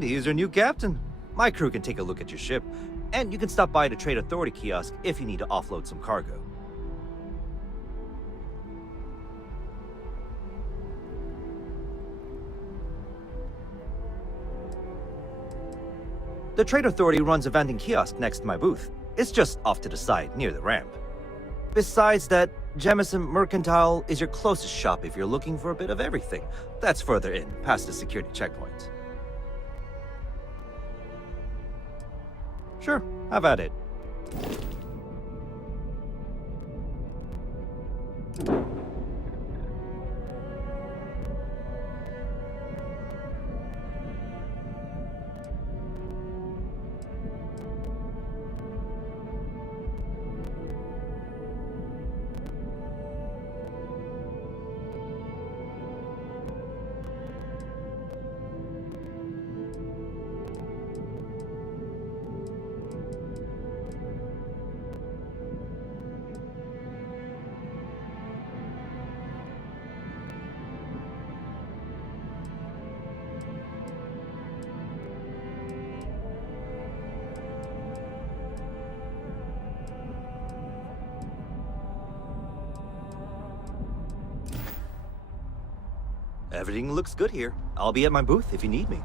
And here's your new captain. My crew can take a look at your ship, and you can stop by the Trade Authority kiosk if you need to offload some cargo. The Trade Authority runs a vending kiosk next to my booth. It's just off to the side, near the ramp. Besides that, Jemison Mercantile is your closest shop if you're looking for a bit of everything. That's further in, past the security checkpoint. Sure, have at it. Everything looks good here. I'll be at my booth if you need me.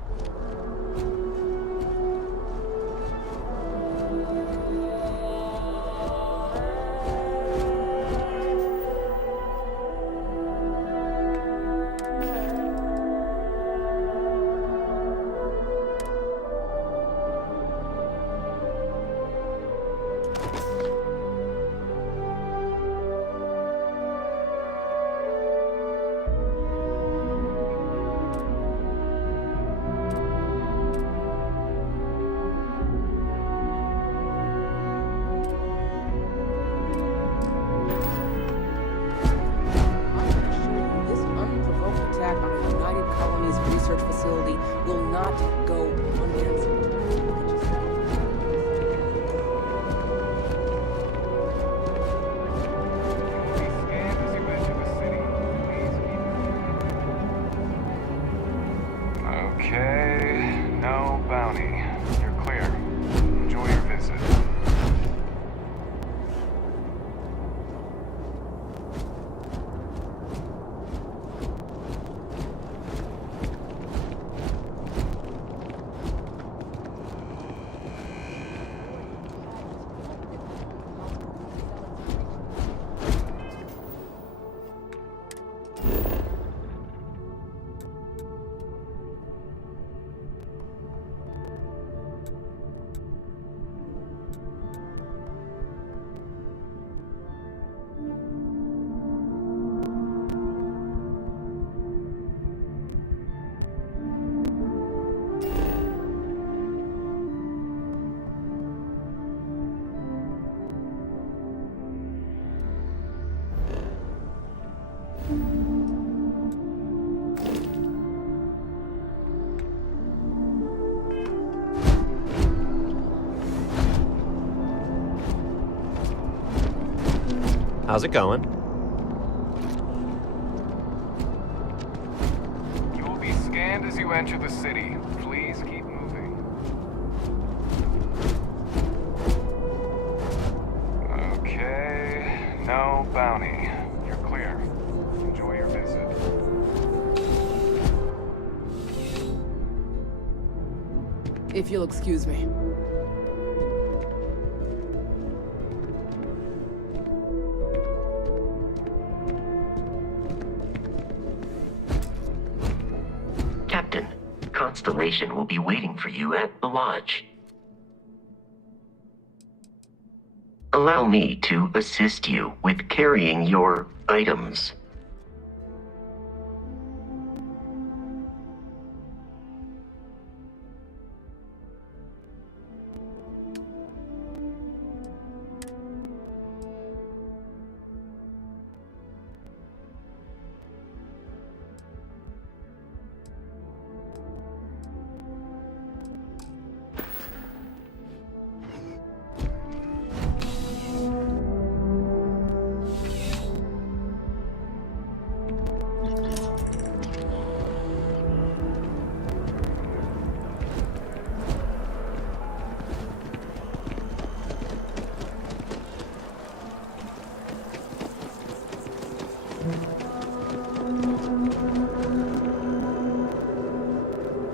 How's it going? You will be scanned as you enter the city. Please keep moving. Okay, no bounty. You're clear. Enjoy your visit. If you'll excuse me. Captain, Constellation will be waiting for you at the lodge. Allow me to assist you with carrying your items.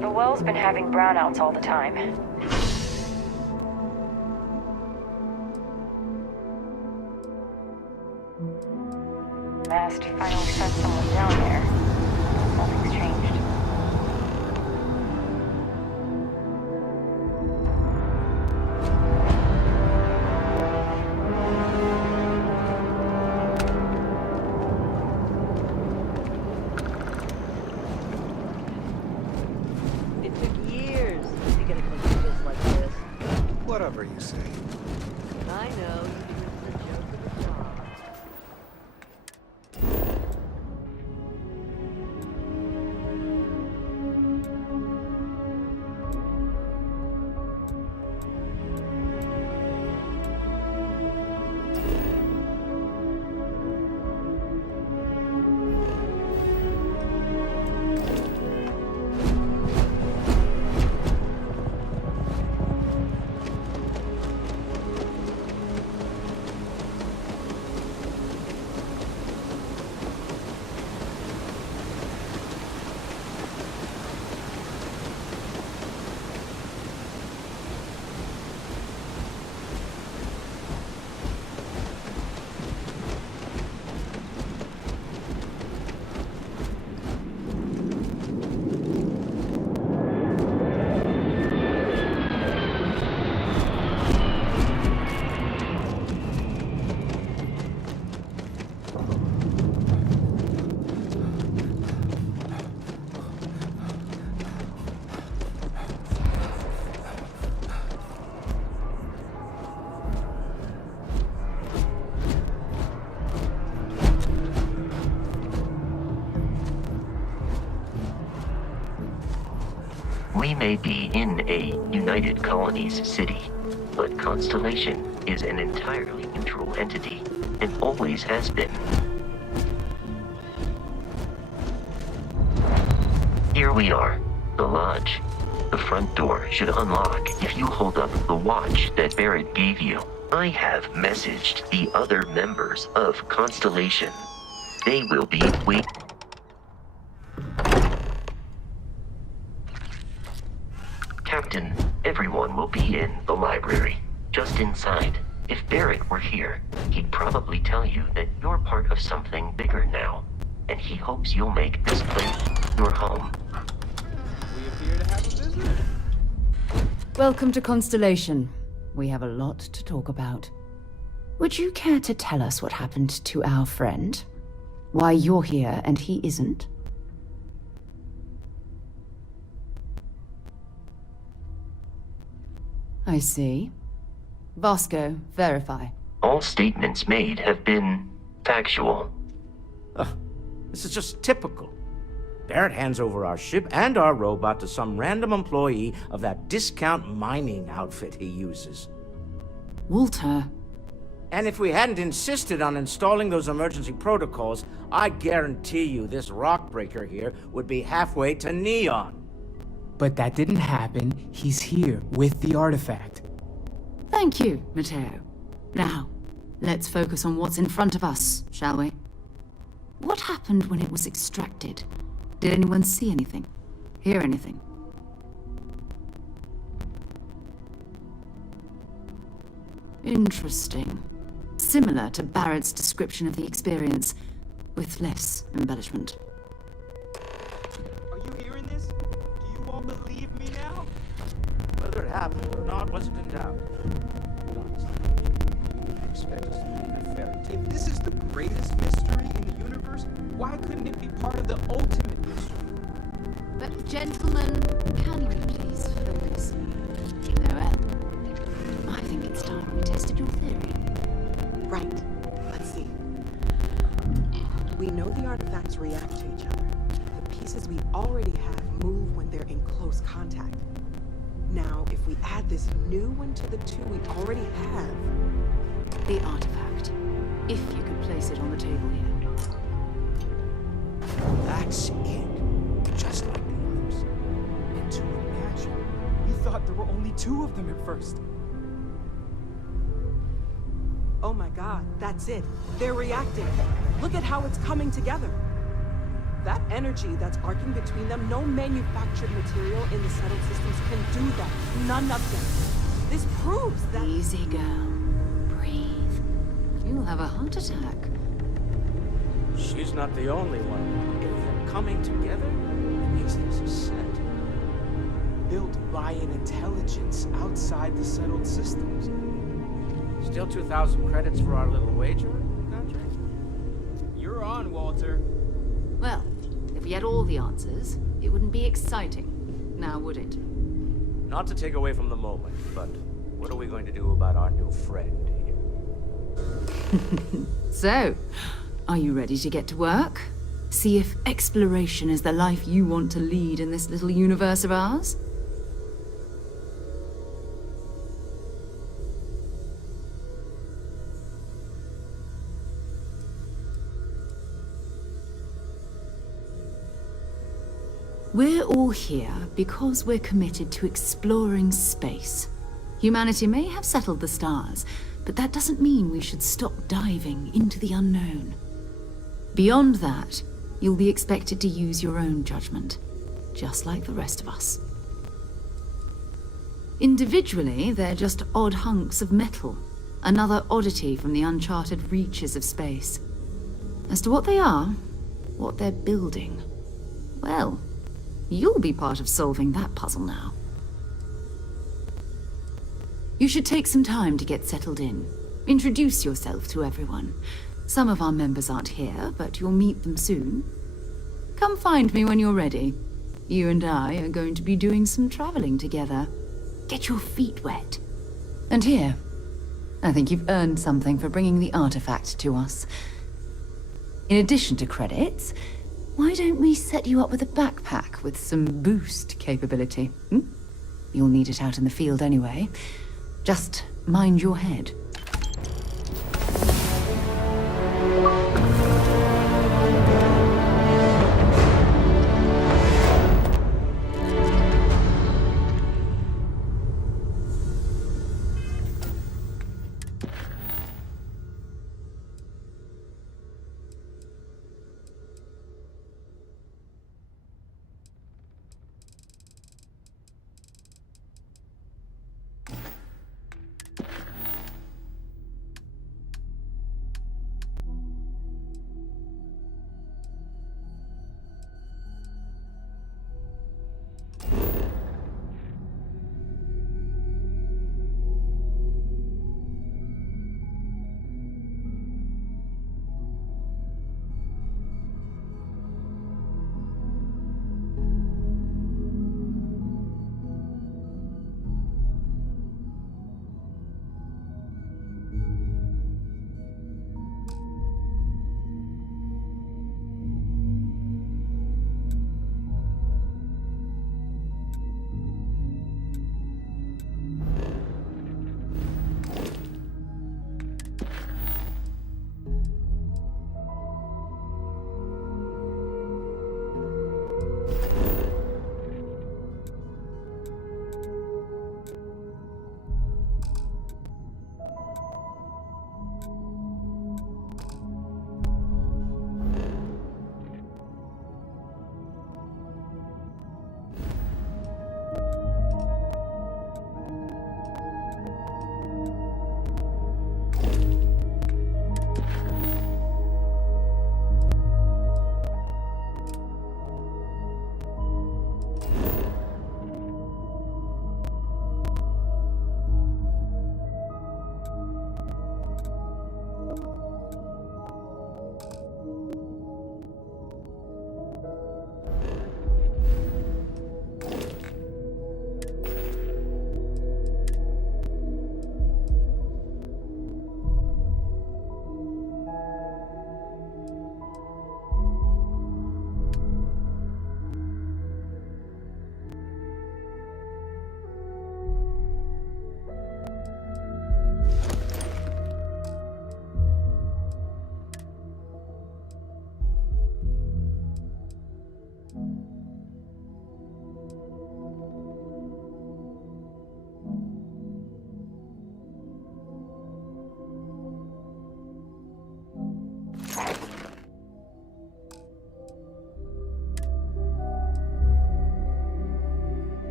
The well's been having brownouts all the time. Mast finally sent someone down there. Nothing's changed. It took years to get a just like this. Whatever you say. I know, you do it for the joke of the job. We may be in a United Colonies city, but Constellation is an entirely neutral entity, and always has been. Here we are, the lodge. The front door should unlock if you hold up the watch that Barrett gave you. I have messaged the other members of Constellation. They will be waiting. Captain, everyone will be in the library, just inside. If Barrett were here, he'd probably tell you that you're part of something bigger now, and he hopes you'll make this place your home. We appear to have a visitor. Welcome to Constellation. We have a lot to talk about. Would you care to tell us what happened to our friend? Why you're here and he isn't? I see. Vasco, verify. All statements made have been factual. This is just typical. Barrett hands over our ship and our robot to some random employee of that discount mining outfit he uses. Walter. And if we hadn't insisted on installing those emergency protocols, I guarantee you this rock breaker here would be halfway to Neon. But that didn't happen. He's here with the artifact. Thank you, Matteo. Now, let's focus on what's in front of us, shall we? What happened when it was extracted? Did anyone see anything? Hear anything? Interesting. Similar to Barrett's description of the experience, with less embellishment. Are you hearing this? Do you all believe me now? Whether it happened or not wasn't in doubt. Honestly, expect us to believe in fairy tale. If this is the greatest mystery in the universe, why couldn't it be part of the ultimate mystery? But gentlemen, can we please focus? Noel, I think it's time we tested your theory. Right. Let's see. We know the artifacts react to each other. The pieces we already have move when they're in close contact. Now, if we add this new one to the two we already have... The artifact. If you could place it on the table here. That's it. Just like the others. And to imagine, we thought there were only two of them at first. Oh my god, that's it. They're reacting. Look at how it's coming together. That energy that's arcing between them, no manufactured material in the settled systems can do that. None of them. This proves that... Easy, girl. Breathe. You'll have a heart attack. She's not the only one. If they're coming together, it means there's a set. Built by an intelligence outside the settled systems. Still 2,000 credits for our little wager contract? You're on, Walter. Well, if we had all the answers, it wouldn't be exciting. Now, would it? Not to take away from the moment, but what are we going to do about our new friend here? So, are you ready to get to work? See if exploration is the life you want to lead in this little universe of ours? We're all here because we're committed to exploring space. Humanity may have settled the stars, but that doesn't mean we should stop diving into the unknown. Beyond that, you'll be expected to use your own judgment, just like the rest of us. Individually, they're just odd hunks of metal, another oddity from the uncharted reaches of space. As to what they are, what they're building, well, you'll be part of solving that puzzle now. You should take some time to get settled in. Introduce yourself to everyone. Some of our members aren't here, but you'll meet them soon. Come find me when you're ready. You and I are going to be doing some traveling together. Get your feet wet. And here, I think you've earned something for bringing the artifact to us. In addition to credits, why don't we set you up with a backpack with some boost capability? You'll need it out in the field anyway. Just mind your head.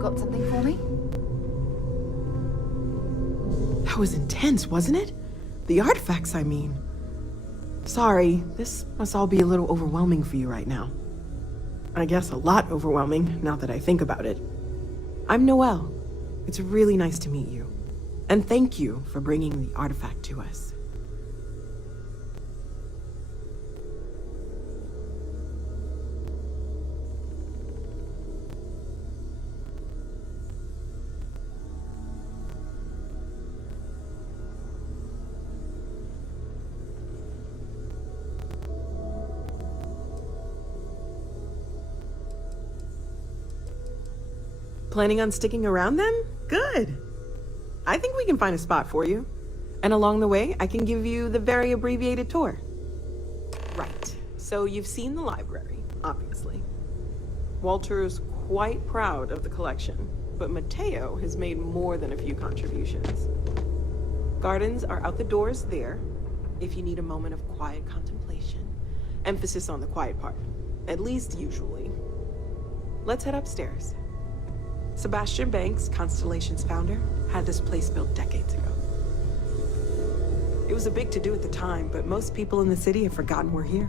Got something for me? That was intense, wasn't it? The artifacts, I mean. Sorry, this must all be a little overwhelming for you right now. I guess a lot overwhelming, now that I think about it. I'm Noelle. It's really nice to meet you. And thank you for bringing the artifact to us. Planning on sticking around then? Good. I think we can find a spot for you. And along the way, I can give you the very abbreviated tour. Right. So you've seen the library, obviously. Walter's quite proud of the collection, but Mateo has made more than a few contributions. Gardens are out the doors there, if you need a moment of quiet contemplation. Emphasis on the quiet part, at least usually. Let's head upstairs. Sebastian Banks, Constellation's founder, had this place built decades ago. It was a big to-do at the time, but most people in the city have forgotten we're here.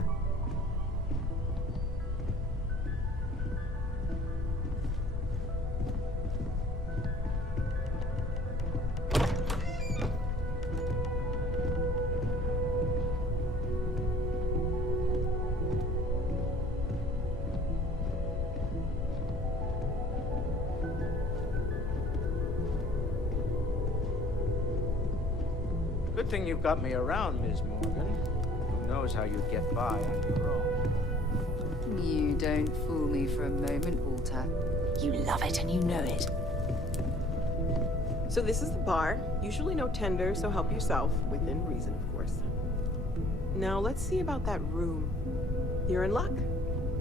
Good thing you've got me around, Ms. Morgan. Who knows how you'd get by on your own. You don't fool me for a moment, Walter. You love it and you know it. So this is the bar. Usually no tender, so help yourself, within reason, of course. Now let's see about that room. You're in luck.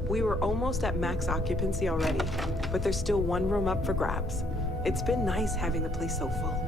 We were almost at max occupancy already, but there's still one room up for grabs. It's been nice having the place so full.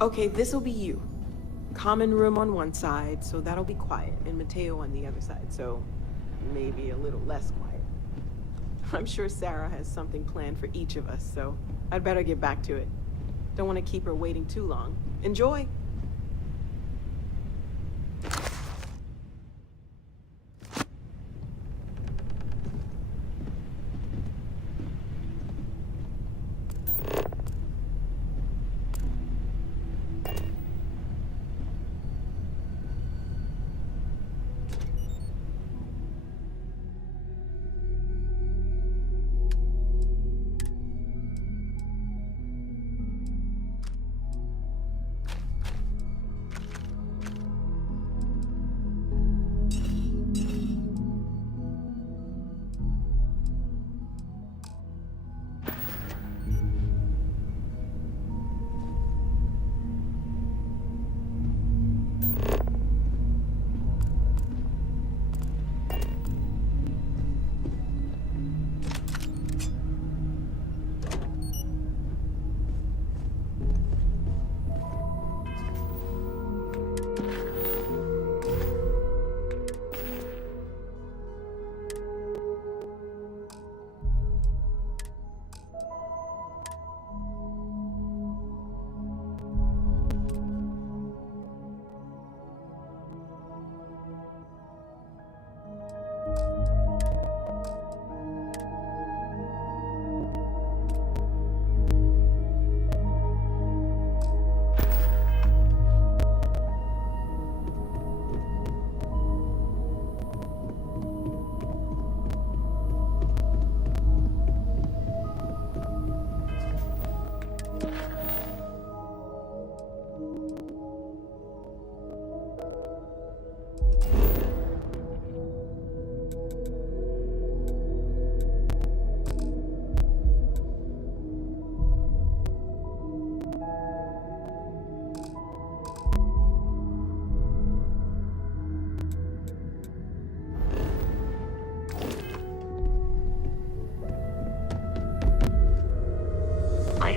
Okay, this'll be you. Common room on one side, so that'll be quiet, and Mateo on the other side, so maybe a little less quiet. I'm sure Sarah has something planned for each of us, so I'd better get back to it. Don't want to keep her waiting too long. Enjoy!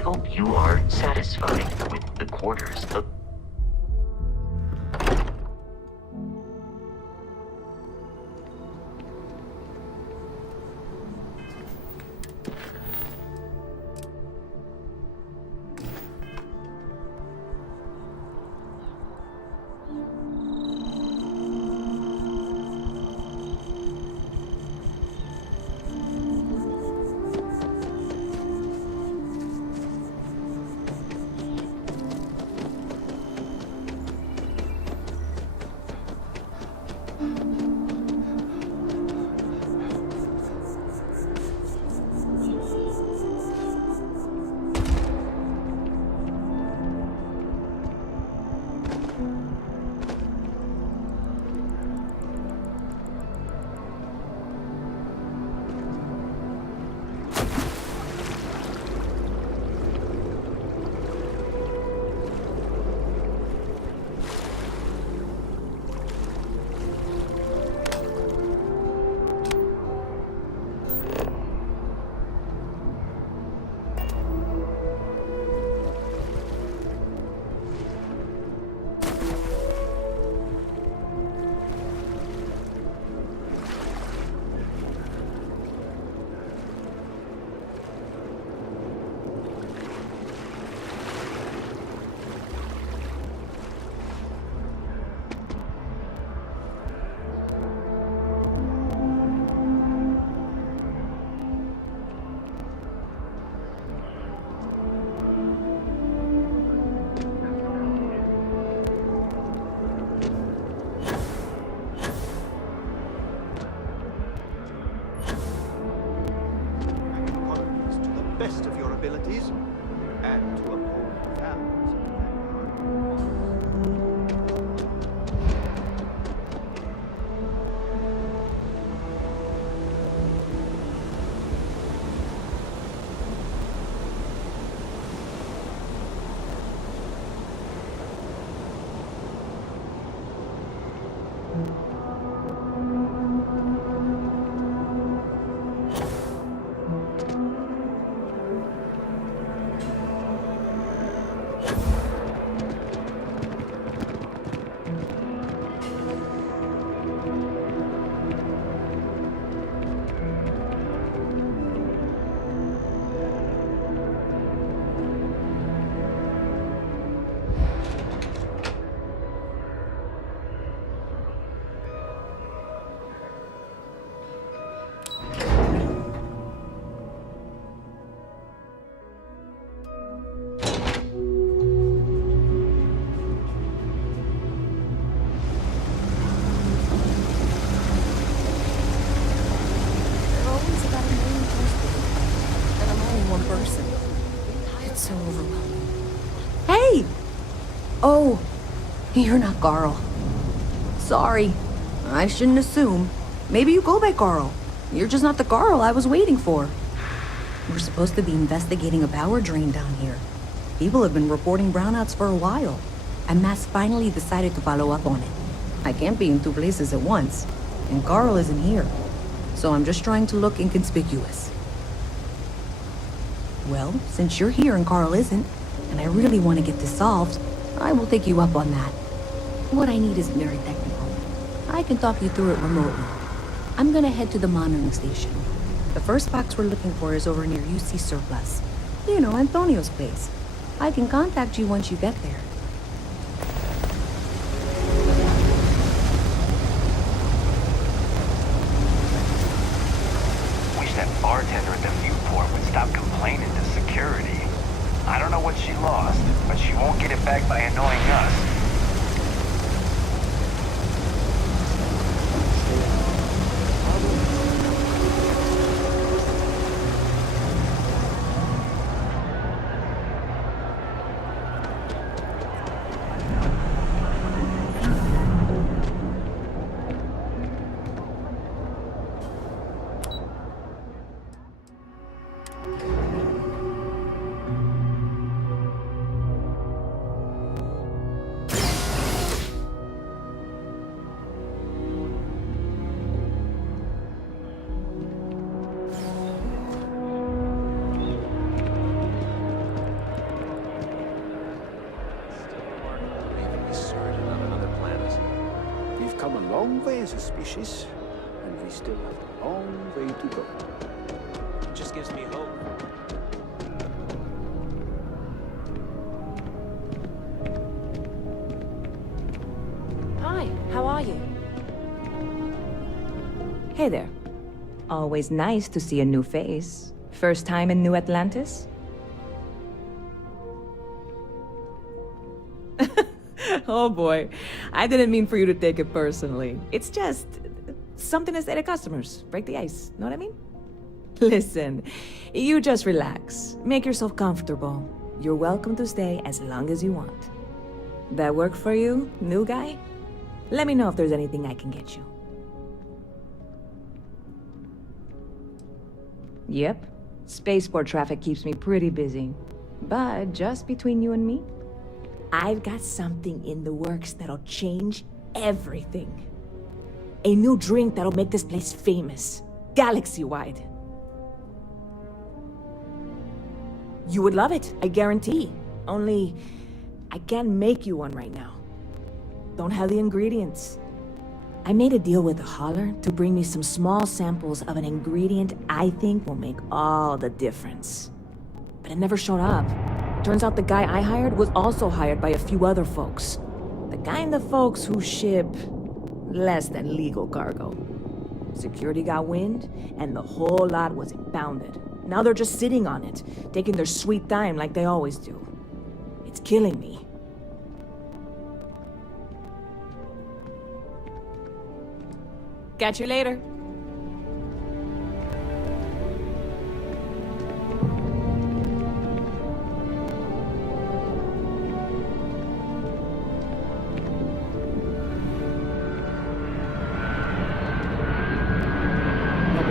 hope you are satisfied with the quarters of... best of your abilities and to uphold the values of Oh, you're not Carl. Sorry. I shouldn't assume. Maybe you go by Carl. You're just not the Carl I was waiting for. We're supposed to be investigating a power drain down here. People have been reporting brownouts for a while, and Mass finally decided to follow up on it. I can't be in two places at once, and Carl isn't here. So I'm just trying to look inconspicuous. Well, since you're here and Carl isn't, and I really want to get this solved, I will take you up on that. What I need isn't very technical. I can talk you through it remotely. I'm gonna head to the monitoring station. The first box we're looking for is over near UC Surplus. You know, Antonio's place. I can contact you once you get there. Wish that bartender at the viewport would stop complaining to security. I don't know what she lost, but she won't get it back by annoying us. long way as a species, and we still have a long way to go. It just gives me hope. Hi, how are you? Hey there. Always nice to see a new face. First time in New Atlantis? Oh boy, I didn't mean for you to take it personally. It's just something to say to customers. Break the ice, know what I mean? Listen, you just relax. Make yourself comfortable. You're welcome to stay as long as you want. That work for you, new guy? Let me know if there's anything I can get you. Yep, spaceport traffic keeps me pretty busy. But just between you and me, I've got something in the works that'll change everything. A new drink that'll make this place famous, galaxy-wide. You would love it, I guarantee. Only, I can't make you one right now. Don't have the ingredients. I made a deal with the hauler to bring me some small samples of an ingredient I think will make all the difference. But it never showed up. Turns out the guy I hired was also hired by a few other folks. The kind of folks who ship less than legal cargo. Security got wind, and the whole lot was impounded. Now they're just sitting on it, taking their sweet time like they always do. It's killing me. Catch you later.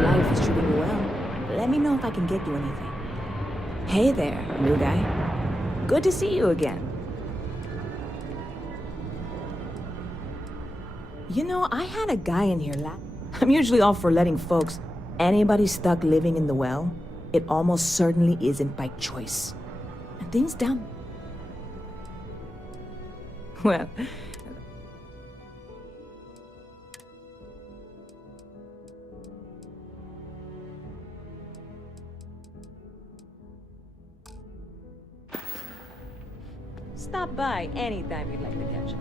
Life is treating you well. Let me know if I can get you anything. Hey there, new guy. Good to see you again. You know, I had a guy in here I'm usually all for letting folks. Anybody stuck living in the well, it almost certainly isn't by choice. And things down. Well, stop by anytime you'd like to catch up.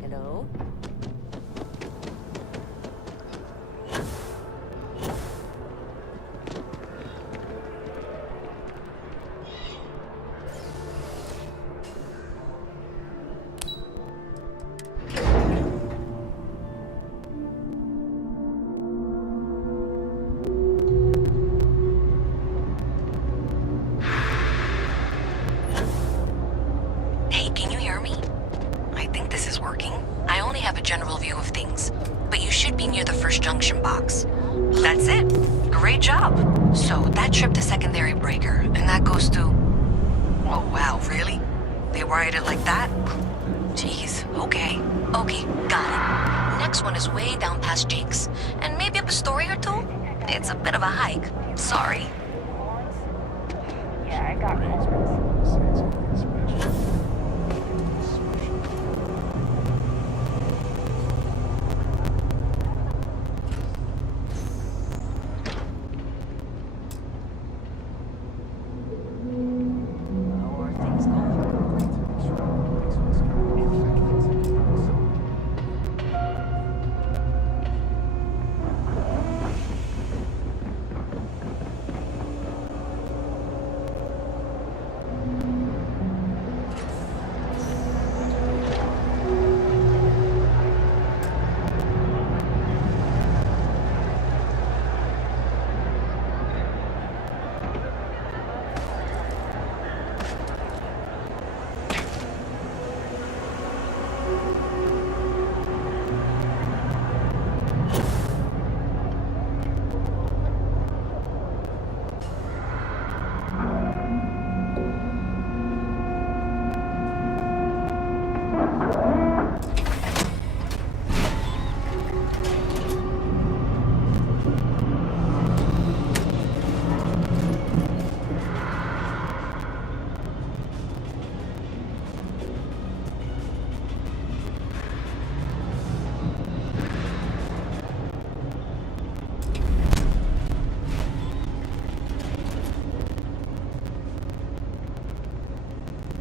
Hello? Hey, can you hear me? I think this is working. I only have a general view of things, but you should be near the first junction box. That's it. Great job. So that trip to secondary breaker, and that goes to... Oh wow, really? They wired it like that? Jeez, okay. Okay, got it. Next one is way down past Jake's, and maybe up a story or two? It's a bit of a hike. Sorry. Yeah, I got it.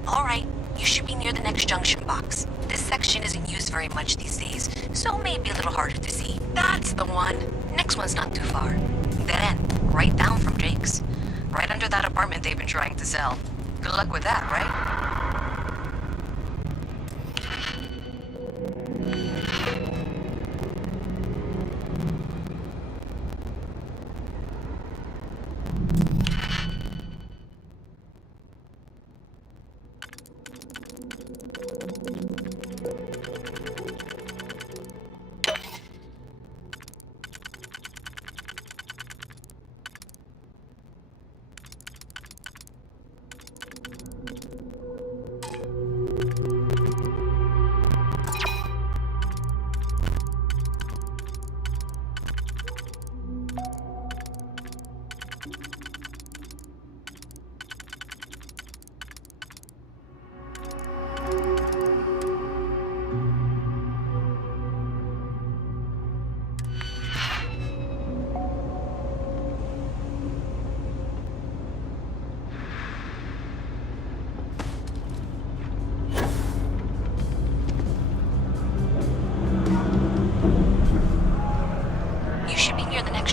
Alright, you should be near the next junction box. This section isn't used very much these days, so maybe a little harder to see. That's the one. Next one's not too far. Dead end, right down from Jake's. Right under that apartment they've been trying to sell. Good luck with that, right?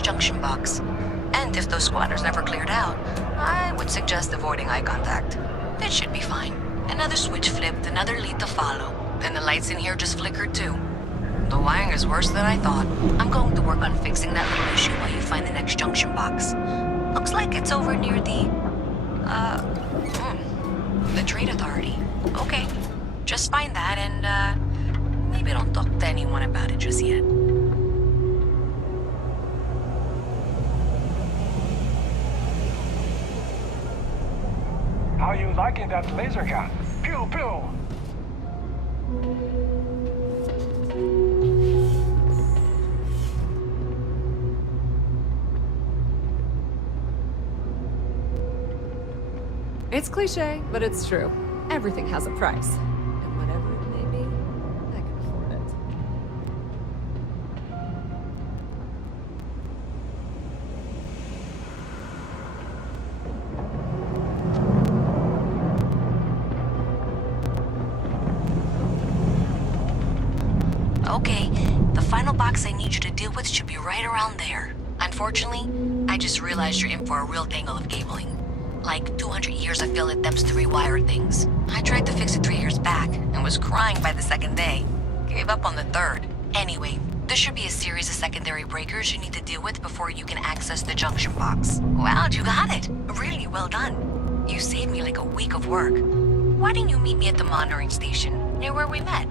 Junction box. And if those squatters never cleared out, I would suggest avoiding eye contact. That should be fine. Another switch flipped, another lead to follow. And the lights in here just flickered too. The wiring is worse than I thought. I'm going to work on fixing that little issue while you find the next junction box. Looks like it's over near the Trade Authority. Okay, just find that and maybe don't talk to anyone about it just yet. How you liking that laser gun? Pew pew! It's cliche, but it's true. Everything has a price. And whatever it may be, I can afford it. Okay, the final box I need you to deal with should be right around there. Unfortunately, I just realized you're in for a real tangle of cabling. Like 200 years of field attempts to rewire things. I tried to fix it 3 years back and was crying by the second day. Gave up on the third. Anyway, there should be a series of secondary breakers you need to deal with before you can access the junction box. Wow, you got it! Really well done. You saved me like a week of work. Why didn't you meet me at the monitoring station, near where we met?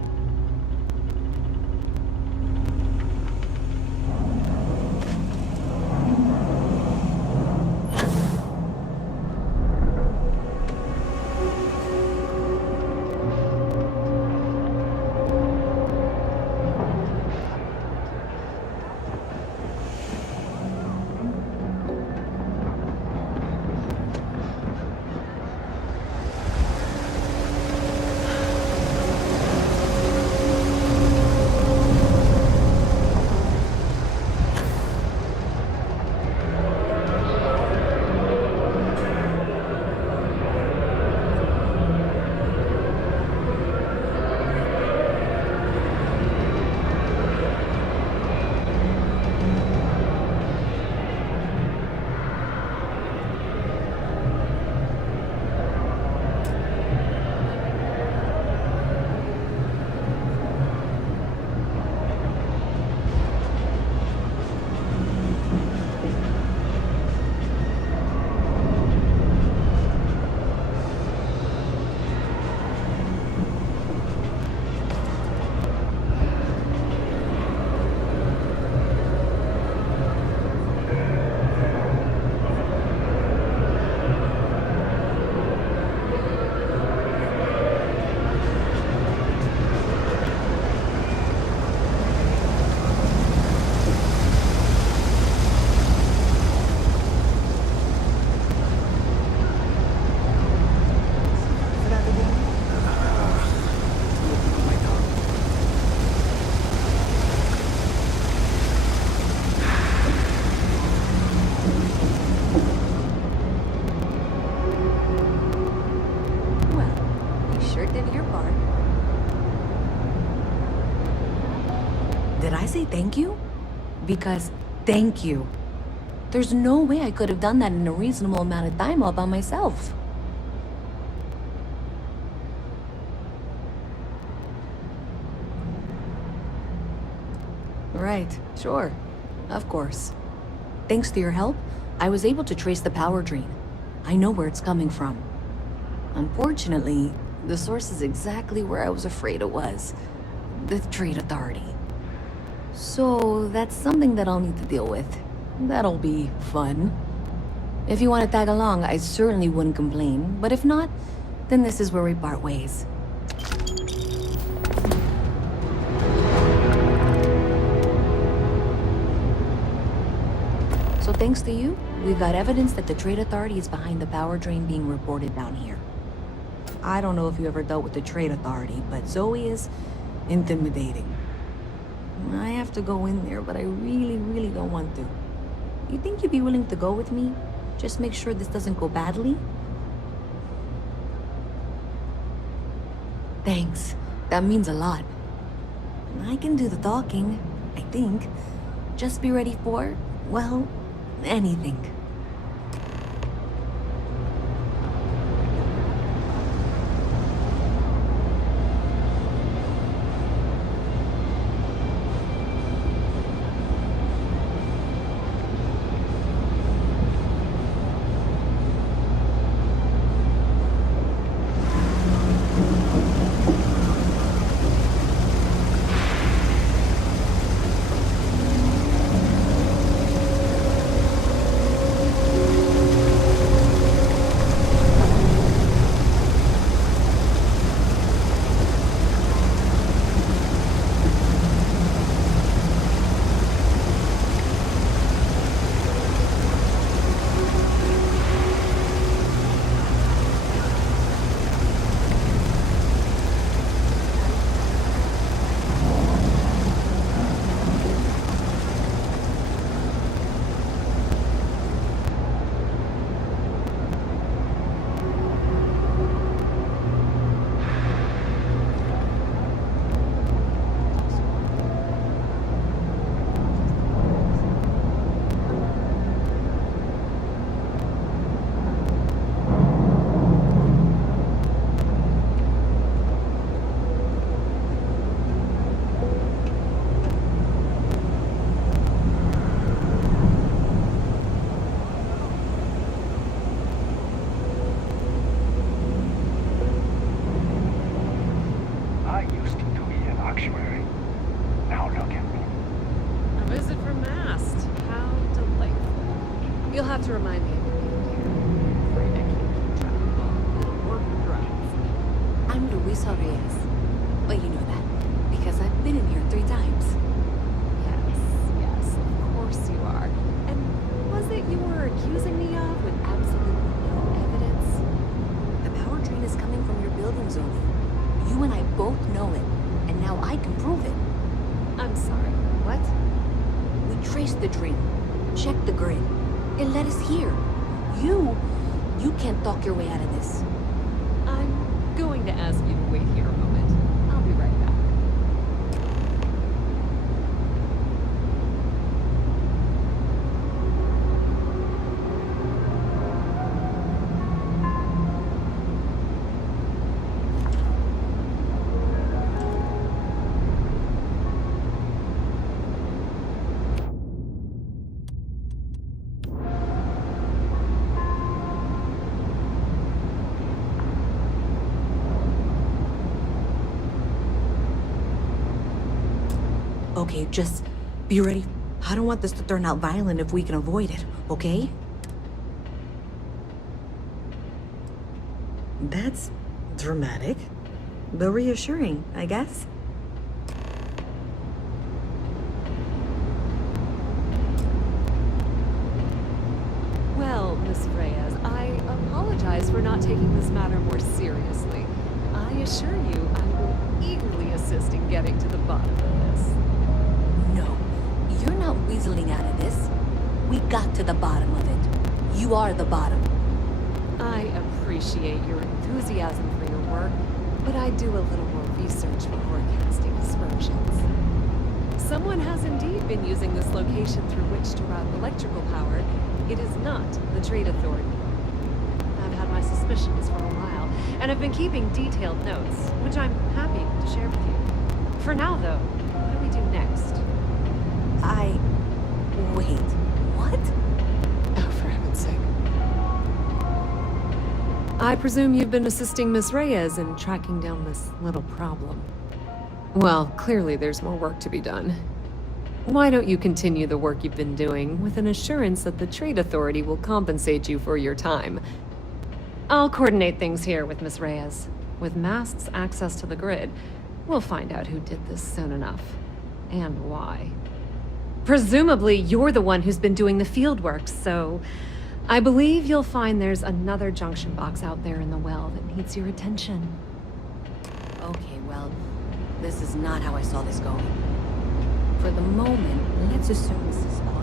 Did I say thank you? Because thank you. There's no way I could have done that in a reasonable amount of time all by myself. Right, sure. Of course. Thanks to your help, I was able to trace the power drain. I know where it's coming from. Unfortunately, the source is exactly where I was afraid it was. The Trade Authority. So, that's something that I'll need to deal with. That'll be fun. If you want to tag along, I certainly wouldn't complain. But if not, then this is where we part ways. So thanks to you, we've got evidence that the Trade Authority is behind the power drain being reported down here. I don't know if you ever dealt with the Trade Authority, but Zoe is intimidating. I have to go in there, but I really don't want to. You think you'd be willing to go with me? Just make sure this doesn't go badly? Thanks. That means a lot. I can do the talking, I think. Just be ready for, well, anything. To remind me of your name, dear. Afraid I can't keep track of all the little work drives. I'm Luisa Reyes. But you know that, because I've been in here 3 times. Yes, of course you are. And was it you were accusing me of with absolutely no evidence? The power drain is coming from your building, Zoe. You and I both know it, and now I can prove it. I'm sorry, what? We traced the drain, checked the grid. It led us here. You can't talk your way out of this. I'm going to ask you to wait here a moment. I'll be right back. Okay, just be ready. I don't want this to turn out violent if we can avoid it, okay? That's dramatic, but reassuring, I guess. Well, Miss Reyes, I apologize for not taking this matter more seriously. I assure you I will eagerly assist in getting to the bottom of this. No, you're not weaseling out of this. We got to the bottom of it. You are the bottom. I appreciate your enthusiasm for your work, but I do a little more research before casting aspersions. Someone someone has indeed been using this location through which to route electrical power, it is not the Trade Authority. I've had my suspicions for a while, and have been keeping detailed notes, which I'm happy to share with you. For now, though, what do we do next? Wait, what? Oh, for heaven's sake. I presume you've been assisting Miss Reyes in tracking down this little problem. Well, clearly there's more work to be done. Why don't you continue the work you've been doing with an assurance that the Trade Authority will compensate you for your time? I'll coordinate things here with Miss Reyes. With Mast's access to the grid, we'll find out who did this soon enough. And why. Presumably, you're the one who's been doing the field work, so I believe you'll find there's another junction box out there in the well that needs your attention. Okay, well, this is not how I saw this going. For the moment, let's assume this is all.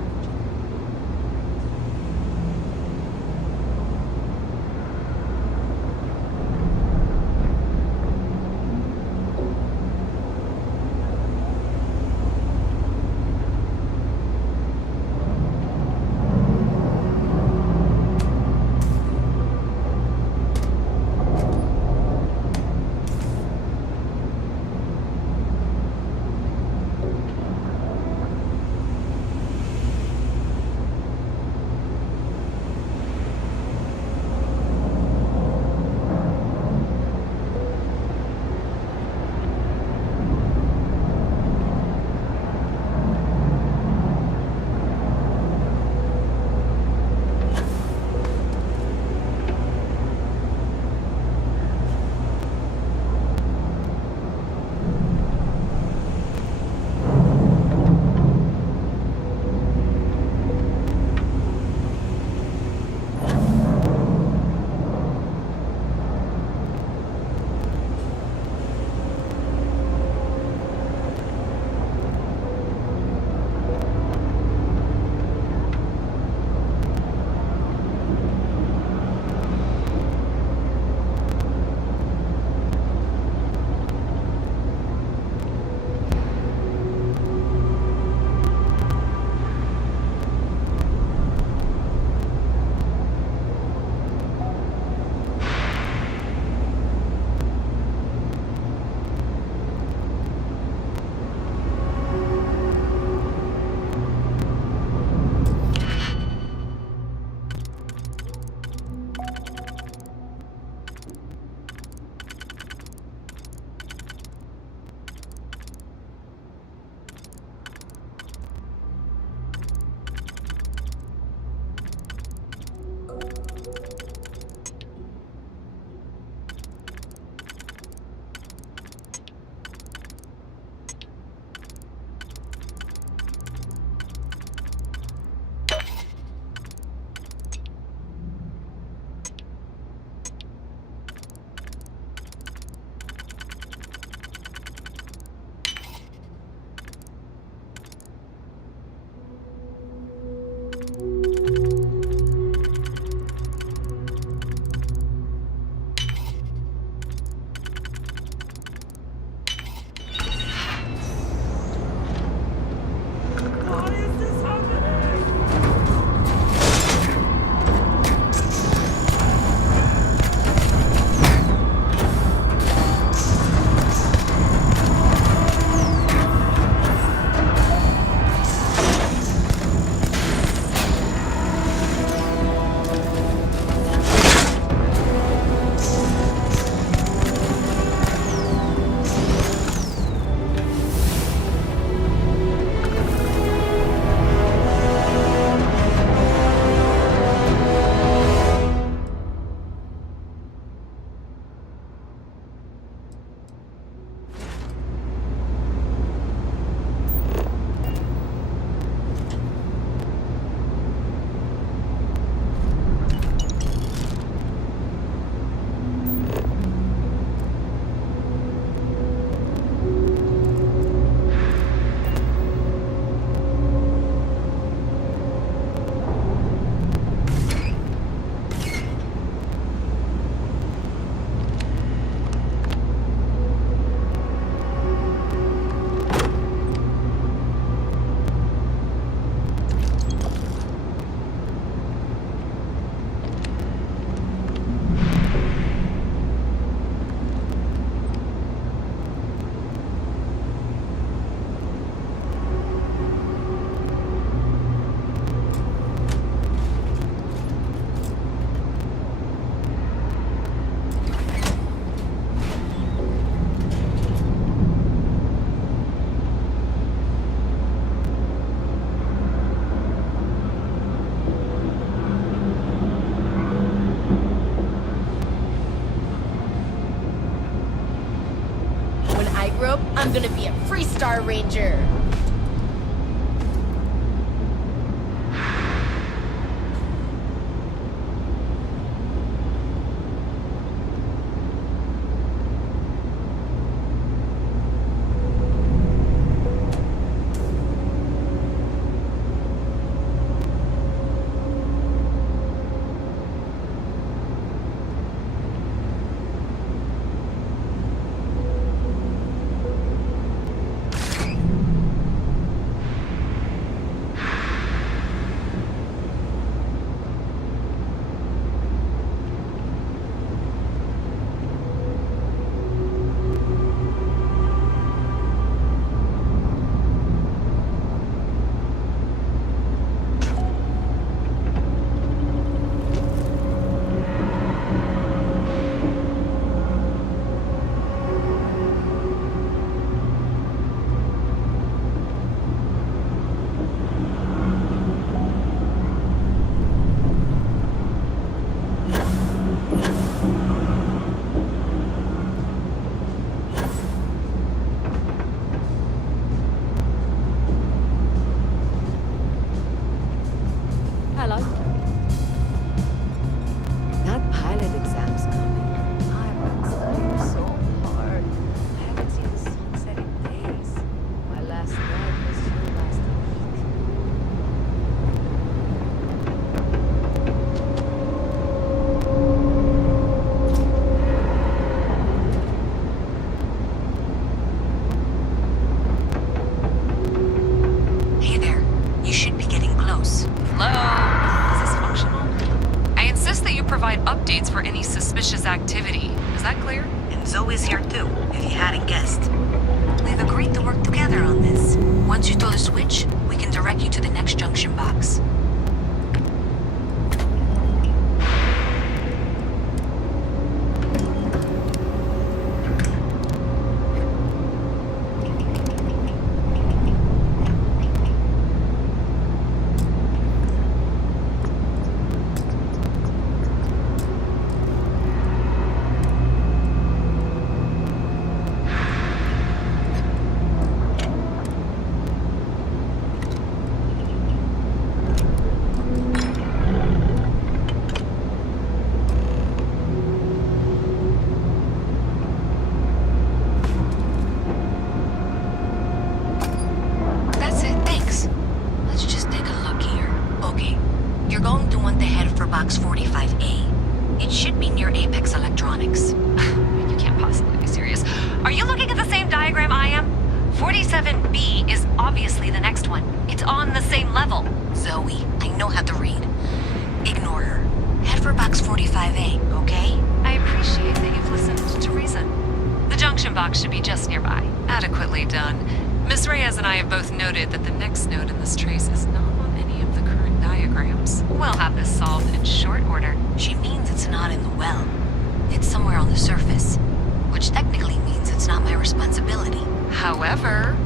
trope, I'm gonna be a Freestar Ranger. Updates for any suspicious activity. Is that clear? And Zoe's here too, if you hadn't guessed. We've agreed to work together on this. Once you throw the switch, we can direct you to the next junction box. Box 45A. It should be near Apex Electronics. You can't possibly be serious. Are you looking at the same diagram I am? 47B is obviously the next one. It's on the same level. Zoe, I know how to read. Ignore her. Head for Box 45A, okay? I appreciate that you've listened to reason. The junction box should be just nearby. Adequately done. Miss Reyes and I have both noted that the next node in this trace is not on any of the current diagrams. We'll have this solved in short order. She means it's not in the well. It's somewhere on the surface. Which technically means it's not my responsibility. However,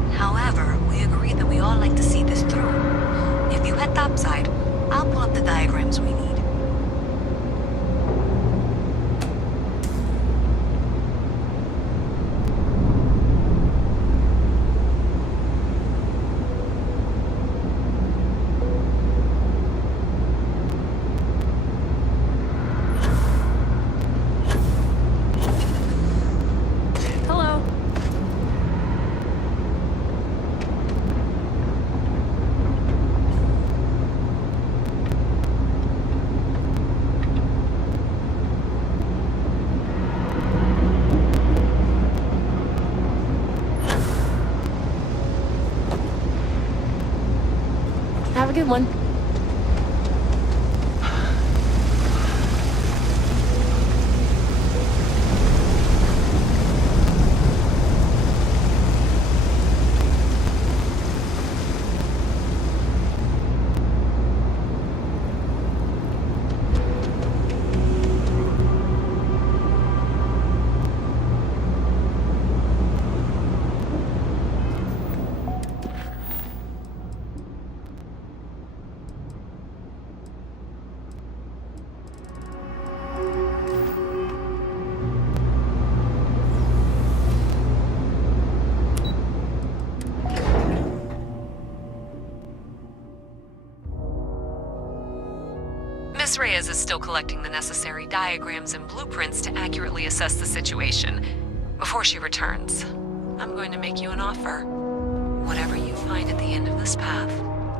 we agreed that we all like to see this through. If you head topside, I'll pull up the diagrams we need. Have a good one. Miss Reyes is still collecting the necessary diagrams and blueprints to accurately assess the situation. Before she returns, I'm going to make you an offer. Whatever you find at the end of this path,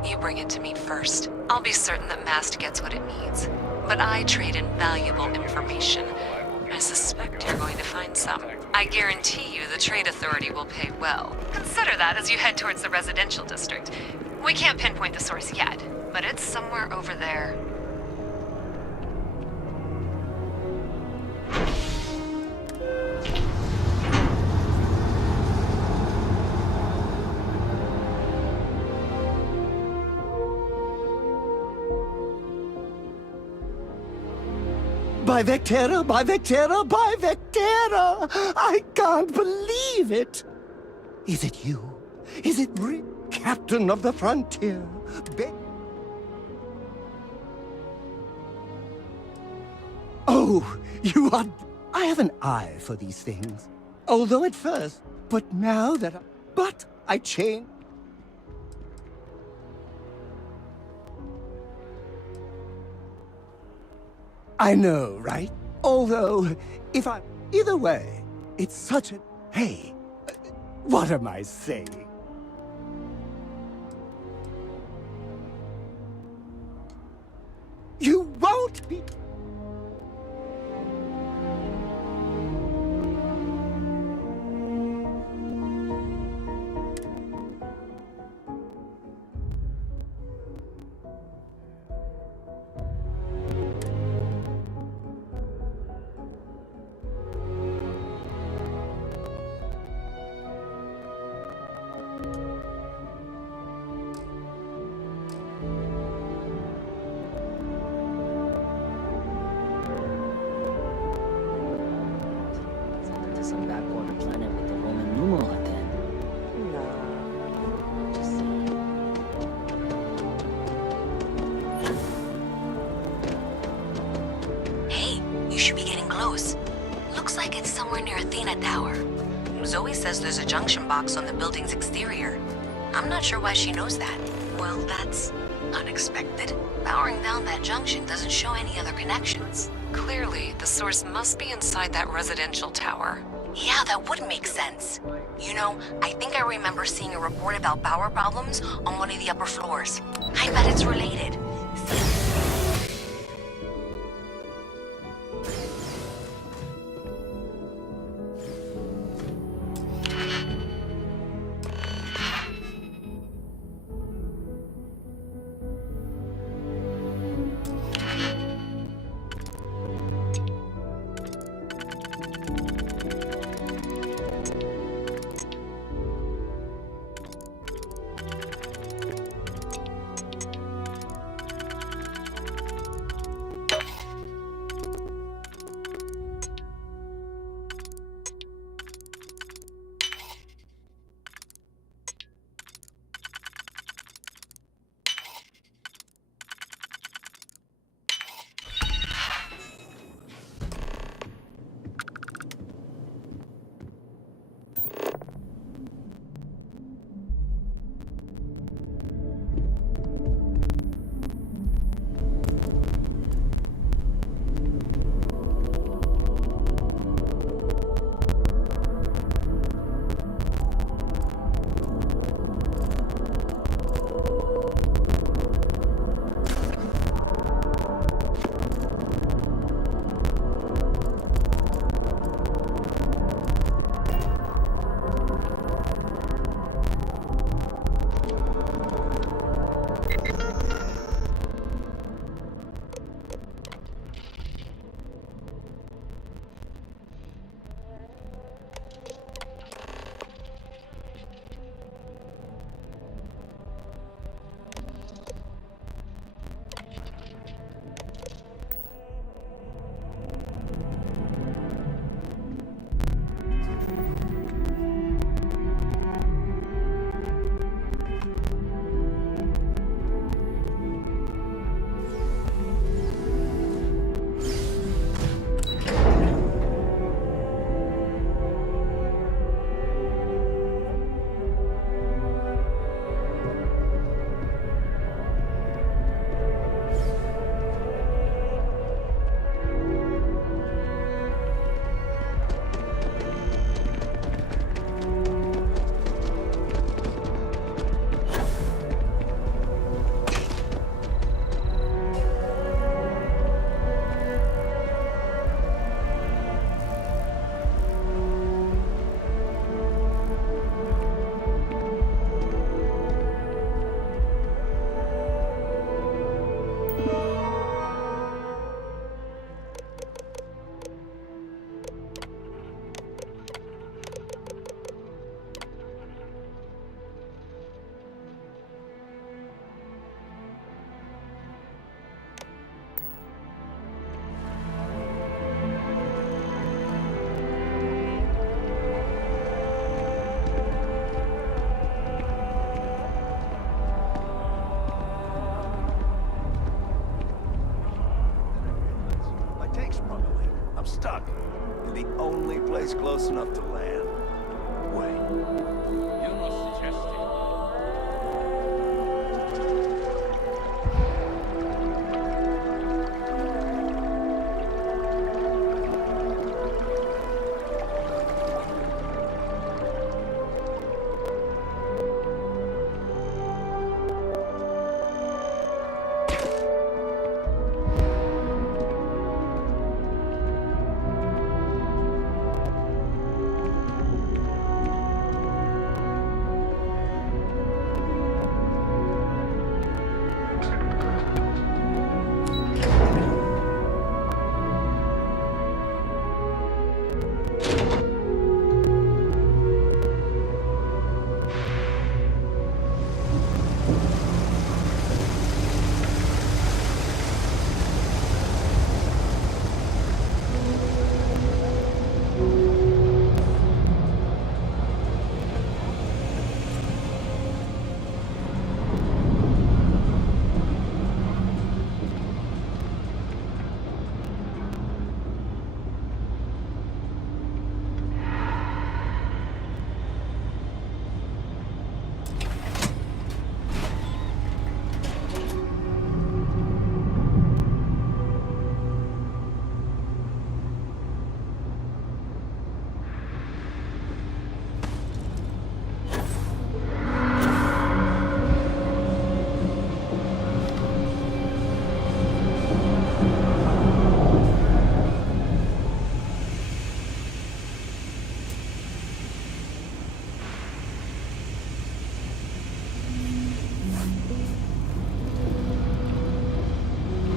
you bring it to me first. I'll be certain that Mast gets what it needs, but I trade in valuable information. I suspect you're going to find some. I guarantee you the Trade Authority will pay well. Consider that as you head towards the residential district. We can't pinpoint the source yet, but it's somewhere over there. By Vectera, by Vectera, by Vectera! I can't believe it! Is it you? Is it Captain of the Frontier? Oh, you are... I have an eye for these things. Although at first, but now that I changed... I know, right? Although, either way, it's such a... Hey, what am I saying? You won't be... Some backwater planet with the Roman numeral at the end. Hey, you should be getting close. Looks like it's somewhere near Athena Tower. Zoe says there's a junction box on the building's exterior. I'm not sure why she knows that. Well, that's unexpected. Powering down that junction doesn't show any other connections. Clearly, the source must be inside that residential tower. Yeah, that would make sense. You know, I think I remember seeing a report about power problems on one of the upper floors. I bet it's related. the only place close enough to land. Wait.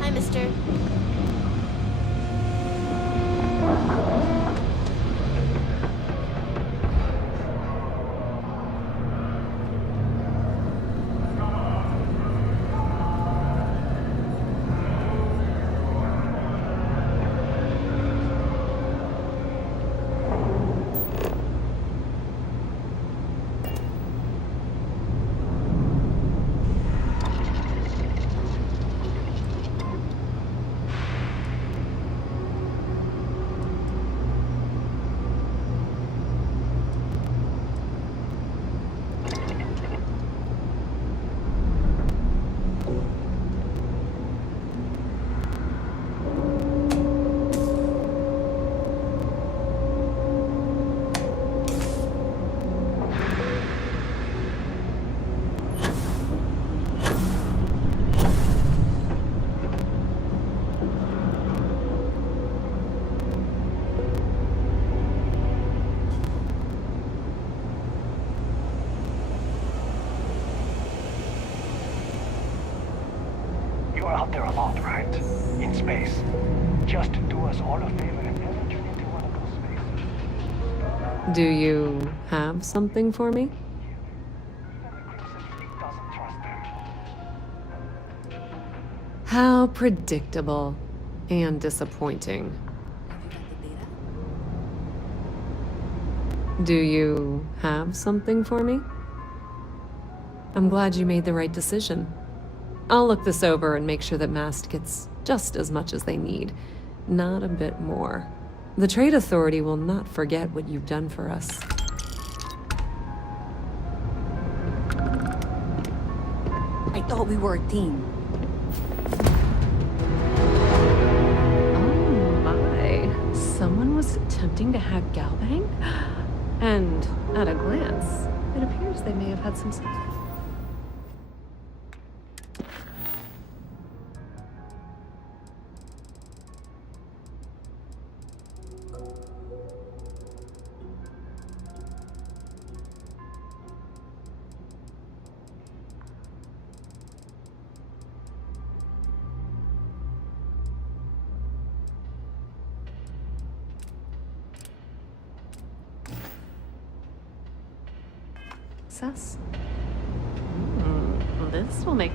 Hi, mister. You are out there a lot, right? In space. Just do us all a favor and never turn into one of those space. Do you have something for me? How predictable and disappointing. Do you have something for me? I'm glad you made the right decision. I'll look this over and make sure that Mast gets just as much as they need, not a bit more. The Trade Authority will not forget what you've done for us. I thought we were a team. Oh my. Someone was attempting to hack Galbank? And at a glance, it appears they may have had some... Success. This will make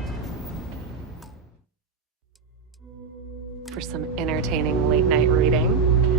for some entertaining late night reading.